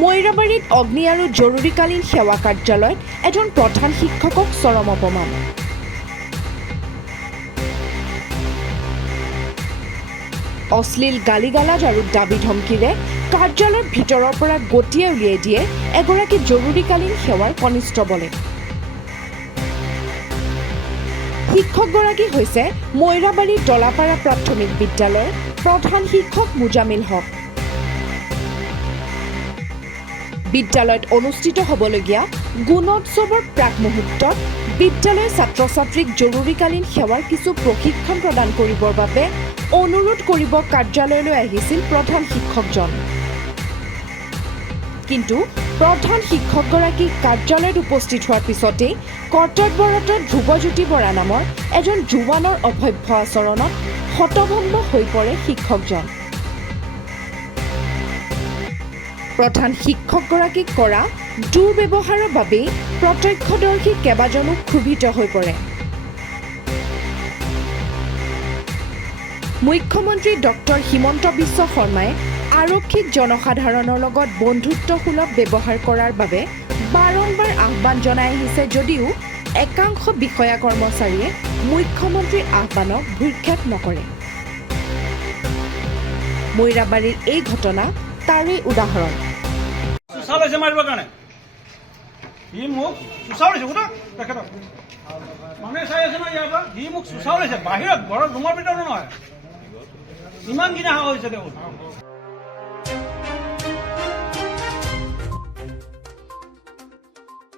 মৈৰাবাৰীত অগ্নি আৰু জৰুৰীকালীন সেৱা কাৰ্যালয়ত এজন প্ৰধান শিক্ষকক চৰম অপমান। অশ্লীল গালিগালাজ আৰু দাবী ধমকিৰে কাৰ্যালয়ৰ ভিতৰৰ পৰা গটিয়াই উলিয়াই দিয়ে এগৰাকী জৰুৰীকালীন সেৱাৰ কনিষ্ঠবলে। শিক্ষকগৰাকী হৈছে মৈৰাবাৰী দলাপাৰা প্ৰাথমিক বিদ্যালয়ৰ প্ৰধান শিক্ষক মুজামিল হক। বিদ্যালয়ত অনুষ্ঠিত হ'বলগীয়া গুণোৎসৱৰ প্ৰাক মুহূৰ্তত বিদ্যালয়ৰ ছাত্ৰ ছাত্ৰীক জৰুৰীকালীন সেৱাৰ কিছু প্ৰশিক্ষণ প্ৰদান কৰিবৰ বাবে অনুৰোধ কৰিব কাৰ্যালয়লৈ আহিছিল প্ৰধান শিক্ষকজন। কিন্তু প্ৰধান শিক্ষকগৰাকী কাৰ্যালয়ত উপস্থিত হোৱাৰ পিছতেই কৰ্তব্যৰত ধ্ৰুৱজ্যোতি বৰা নামৰ এজন জোৱানৰ অভব্য আচৰণত হতভম্ব হৈ পৰে শিক্ষকজন। প্ৰধান শিক্ষকগৰাকীক কৰা দুৰ্ব্যৱহাৰৰ বাবেই প্ৰত্যক্ষদৰ্শী কেইবাজনো ক্ষোভিত হৈ পৰে। মুখ্যমন্ত্ৰী ডক্টৰ হিমন্ত বিশ্ব শৰ্মাই আৰক্ষীক জনসাধাৰণৰ লগত বন্ধুত্বসুলভ ব্যৱহাৰ কৰাৰ বাবে বাৰম্বাৰ আহ্বান জনাই আহিছে যদিও একাংশ বিষয়া কৰ্মচাৰীয়ে মুখ্যমন্ত্ৰীৰ আহ্বানক ভ্ৰূক্ষেপ নকৰে। মৈৰাবাৰীৰ এই ঘটনা তাৰেই উদাহৰণ। বাহিৰত ঘৰৰ ৰুমৰ ভিতৰত নহয়, ইমান কিনা হৈছে দেখোন।